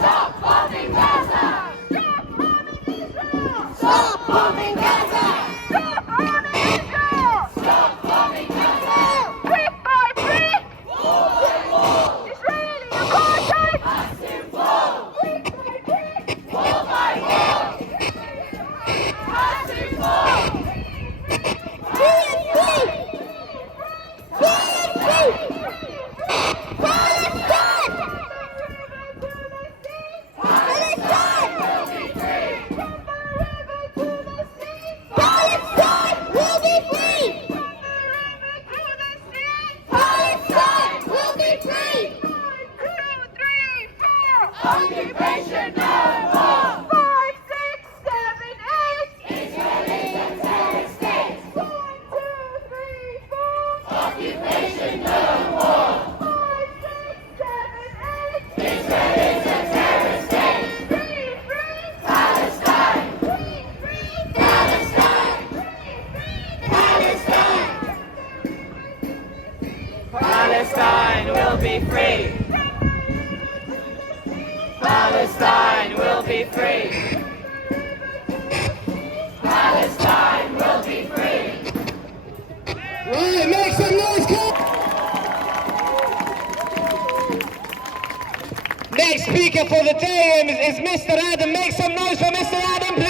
Stop bombing Gaza! Stop bombing Israel! Stop bombing Gaza! Stop bombing Israel! Stop bombing Gaza! Brick by brick! Wall by wall! Israeli apartheid has to fall! Brick by brick! Wall by wall! Has to fall! Occupation no more! 5, 6, 7, 8! Israel is a terrorist state! 1, 2, 3, 4! Occupation no more! 5, 6, 7, 8! Israel is a terrorist state! Free, free! Palestine! Free, free! Palestine! Free, free! Palestine! Palestine will be free! Palestine will be free. Palestine will be free. Right, make some noise, come. Next speaker for the day is Mr. Adam. Make some noise for Mr. Adam, please.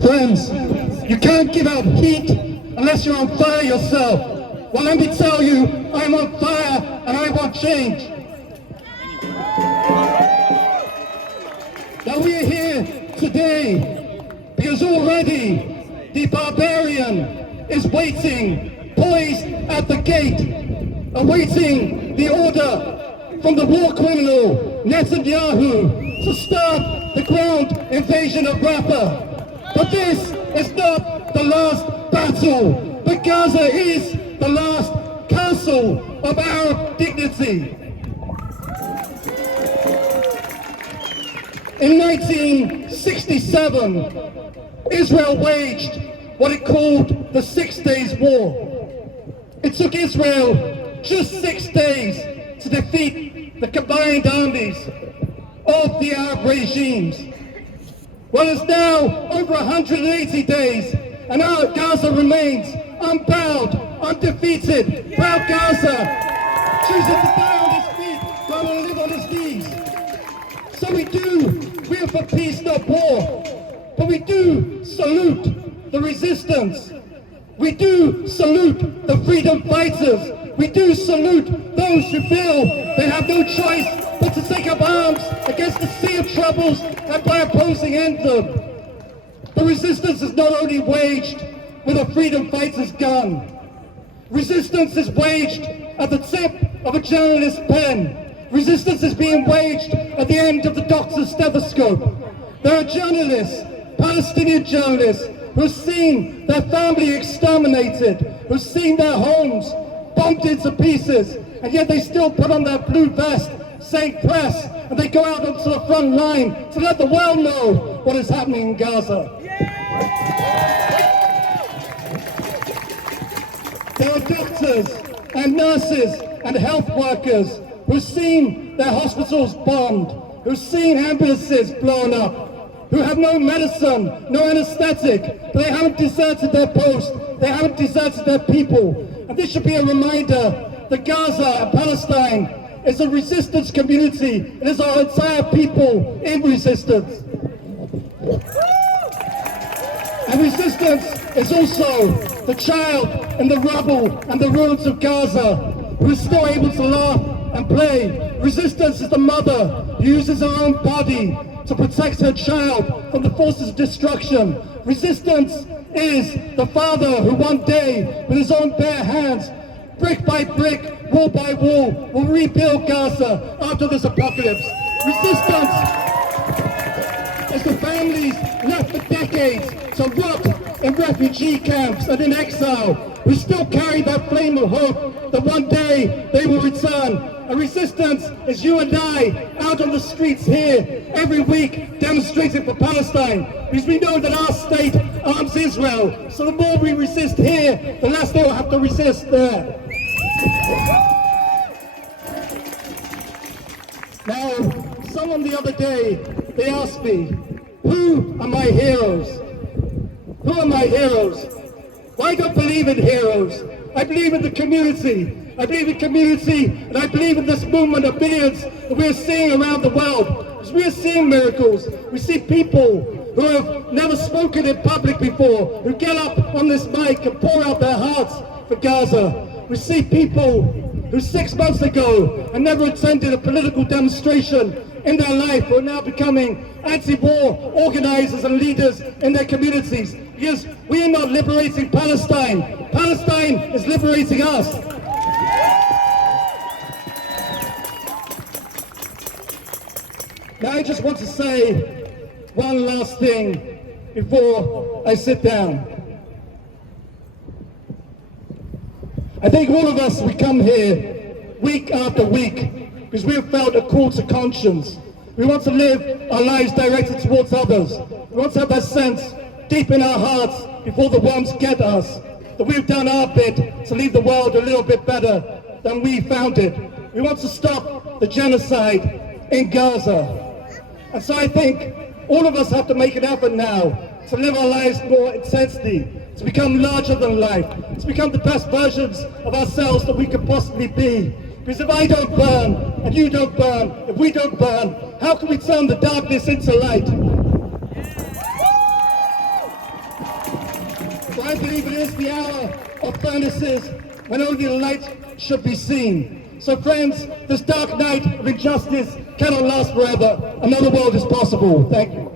Friends, you can't give out heat unless you're on fire yourself. Well, let me tell you, I'm on fire and I want change. Now we are here today because already the barbarian is waiting, poised at the gate, awaiting the order from the war criminal Netanyahu to start the ground invasion of Rafah. But this is not the last battle, but Gaza is the last castle of Arab dignity. In 1967, Israel waged what it called the 6 Days War. It took Israel just 6 days to defeat the combined armies of the Arab regimes. Well, it's now over 180 days, and our Gaza remains unbound, undefeated. Proud Gaza, choosing to die on his feet rather than live on his knees. So we are for peace, not war. But we do salute the resistance. We do salute the freedom fighters. We do salute those who feel they have no choice but to take up arms against the sea of troubles and by opposing end them. The resistance is not only waged with a freedom fighter's gun. Resistance is waged at the tip of a journalist's pen. Resistance is being waged at the end of the doctor's stethoscope. There are journalists, Palestinian journalists, who have seen their family exterminated, who have seen their homes bombed into pieces, and yet they still put on their blue vest saying press, and they go out onto the front line to let the world know what is happening in Gaza. There are doctors and nurses and health workers who've seen their hospitals bombed, who've seen ambulances blown up, who have no medicine, no anesthetic, but they haven't deserted their post, they haven't deserted their people. And this should be a reminder that Gaza and Palestine is a resistance community. It is our entire people in resistance. And resistance is also the child in the rubble and the ruins of Gaza who is still able to laugh and play. Resistance is the mother who uses her own body to protect her child from the forces of destruction. Resistance is the father who one day, with his own bare hands, brick by brick, wall by wall, will rebuild Gaza after this apocalypse. Resistance is the families left for decades to rot in refugee camps and in exile, who still carry that flame of hope that one day they will return. And resistance is you and I, our out on the streets here every week demonstrating for Palestine, because we know that our state arms Israel. So the more we resist here, the less they will have to resist there. Now, someone the other day, they asked me, who are my heroes? Who are my heroes? Well, I don't believe in heroes. I believe in the community. I believe in community, and I believe in this movement of millions that we're seeing around the world. Because we're seeing miracles. We see people who have never spoken in public before, who get up on this mic and pour out their hearts for Gaza. We see people who 6 months ago had never attended a political demonstration in their life, who are now becoming anti-war organizers and leaders in their communities. Because we are not liberating Palestine. Palestine is liberating us. Now I just want to say one last thing before I sit down. I think all of us, we come here week after week because we have felt a call to conscience. We want to live our lives directed towards others. We want to have that sense deep in our hearts before the worms get us, that we've done our bit to leave the world a little bit better than we found it. We want to stop the genocide in Gaza. And so I think all of us have to make an effort now to live our lives more intensely, to become larger than life, to become the best versions of ourselves that we could possibly be. Because if I don't burn, and you don't burn, if we don't burn, how can we turn the darkness into light? So I believe it is the hour of furnaces when only the light should be seen. So friends, this dark night of injustice cannot last forever. Another world is possible. Thank you.